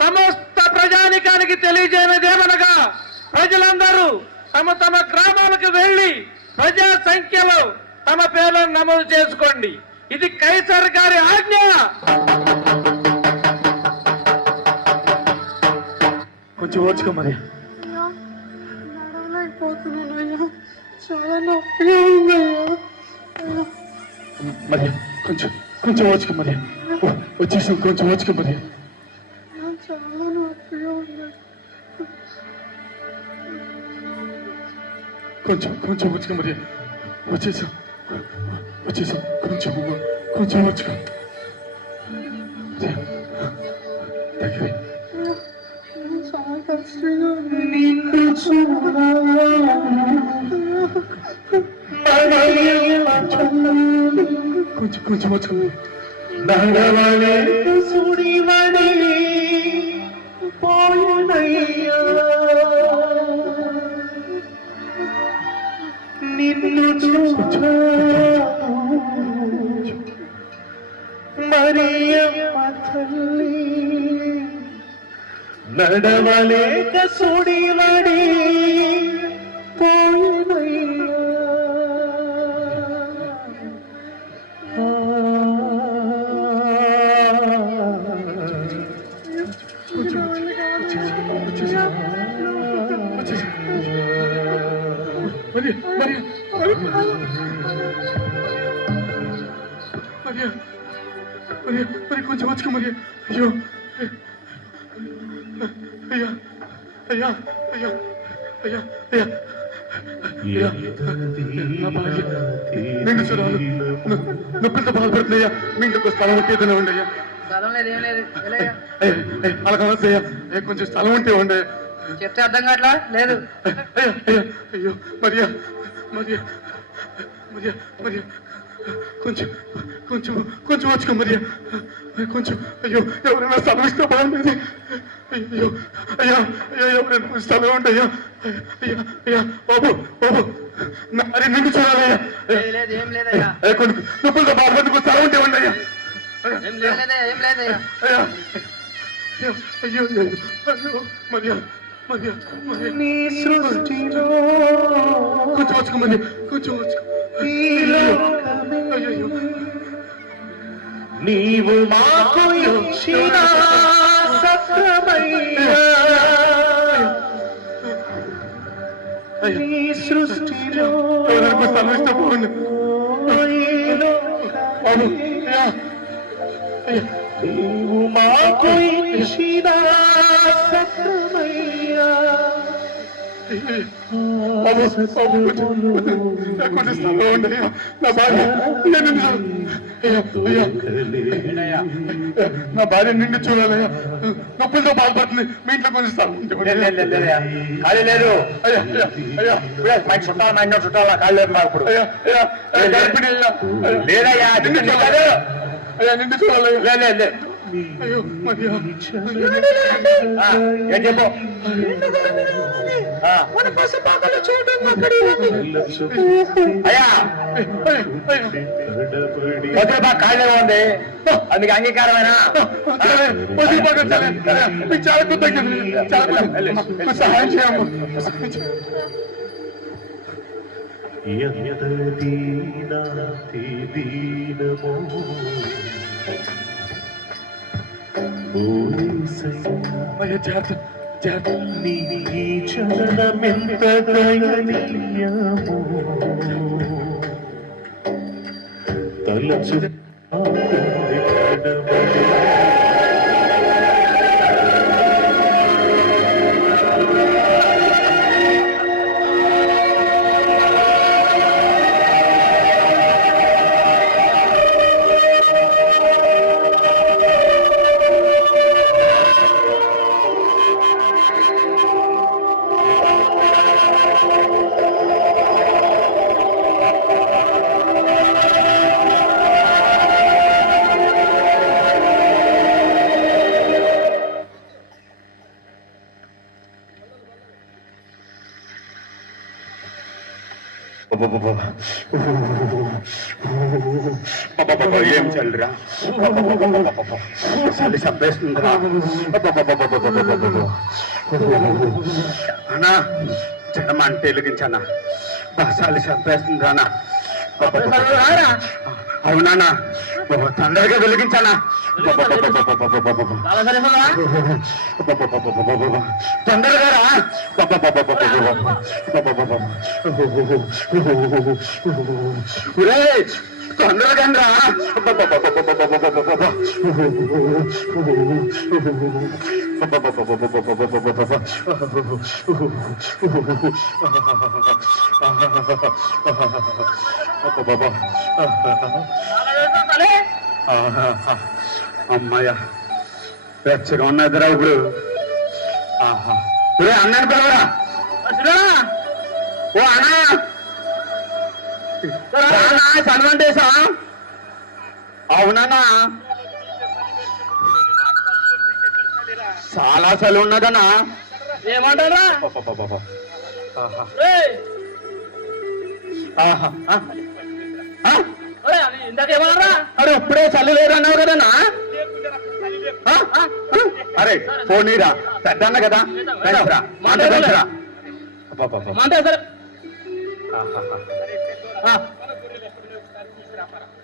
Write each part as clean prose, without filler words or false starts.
సమస్త ప్రజానికానికి తెలియజేయనిదేమనగా ప్రజలందరూ తమ తమ గ్రామాలకు వెళ్లి ప్రజా సంఖ్యలో తమ పేర్లను నమోదు చేసుకోండి. ఇది కైసర్ గారి ఆజ్ఞ. కొంచెం ఓర్చుకో మరి. చాలా నొప్పిగా ఉందయ్యా. మరి కొంచెం కొంచెం ఓర్చుకో మరి. వచ్చేసాం, కొంచెం ఓర్చుకో మరి. చాలా నొప్పిగా ఉంది. కొంచెం కొంచెం ఓర్చుకో మరి. వచ్చేసాం వచ్చేసాం, కొంచెం కొంచెం ఓర్చుకో. చాలా కష్టంగా ఉంది. కొంచెం కొంచెం ఓర్చుకో. నడవలే సుడివడి పోయనయ్యా, నిన్ను చూచు మరియమ్మ తల్లి. నడవలేక సుడివడి పోయనయ్యా. మరి కొంచెం వచ్చుకో మరి. అయ్యో అయ్యా అయ్యా అయ్యా అయ్యా అయ్యా అయ్యా, నా భార్య నిండు చూడాలి, నొప్పితో బాధపడుతున్నాయ్యా. మీ ఇంటికి స్థలం ఉంటే ఏదైనా ఉండయ్యా. అలా కావద్దయ్యా, కొంచెం స్థలం ఉంటే ఉండే. చెప్తే అర్థం కావట్లా లేదు. అయ్యా అయ్యా అయ్యో మరియా మరియా మరియా మరియా, కొంచెం కొంచెం కొంచెం వచ్చుకో మరియా. కొంచెం అయ్యో ఎవరైనా స్థలం ఇస్తే బాగుండేది. అయ్యో అయ్యా అయ్యా, ఎవరైనా స్థలం ఉంటాయ్యా. అయ్యా అయ్యా బాబు బాబు, అరే నిన్ను చూడాలయ్యా. ఏం లేదయ్యా, కొన్ని నొప్పులతో బాధపడుతూ స్థలం ఉంటే ఉండయ్యా. ఏం లేదయ్యా. అయ్యా అయ్యో అయ్యో అయ్యో మరియా మరియా మరియా, నీ సృష్టిలో కొంచెం వచ్చుకో మరి, కొంచెం వచ్చుకో. అయ్యో నీవు మాకు ఇచ్చిన సత్యమయ్యా, నీ సృష్టిలో స్థలం ఇస్తే బాగుండు. నీవు మాకు ఇచ్చిన సత్యమయ్యా. నా భార్య నిండు చూడాలయ్యా, నొప్పులతో బాధపడుతుంది. మీ ఇంట్లో కొంచెం స్థలం ఖాళీ లేదు. అయ్యా అయ్యా చుట్టాలి, మా ఇంట్లో చుట్టాలా? ఖాళీ లేదు మాకు ఇప్పుడు. అయ్యా అయ్యా గర్భిణి అయ్యా. లేదయ్యా, నిండు చూడాలి. అయ్యా నిండు చూడాలయ్యా. లేదు. అయ్యో మరియా, ఏం చెప్పు. అయ్యా వదిలే బాగా ఖాళీగా ఉంది, అందుకే అంగీకారమేనా? మీకు చాలా కృతజ్ఞతలు, చాలా కృతజ్ఞతలు. సహాయం చేయము. నీ చలనమెంత దయనీయము, తలచు ఏం చల్లిరా చలి చంపేస్తుందిరా అన్నా జనం అంటే వెలిగించన్నా చలి చంపేస్తుందిరా అన్న అవునా తొందరగా వెలిగించానా తొందరగా రా తొందరగా రా అమ్మాయ వెచ్చగా ఉన్నదిరా ఇప్పుడు అన్నాను పిలవరా ఓ అన్నా చదవంటేసా అవునా చాలా చలి ఉన్నదనా ఏమంటారా ఇందాక ఏమన్నారా అరే ఇప్పుడే చలి లేదన్నావు కదనా అరే పోనీరా పెద్దన్న కదా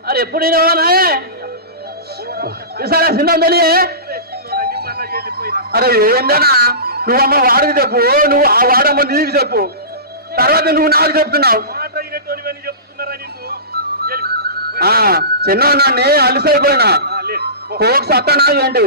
అరే ఎప్పుడు ఈసారి సినిమా తెలియే అరే ఏందనా నువ్వమ్మ వాడికి చెప్పు నువ్వు ఆ వాడమ్మ నీకు చెప్పు తర్వాత నువ్వు నాకు చెప్తున్నావు చిన్న నన్ను అలసైపోయినా కోక్ సత్తనా ఏంటి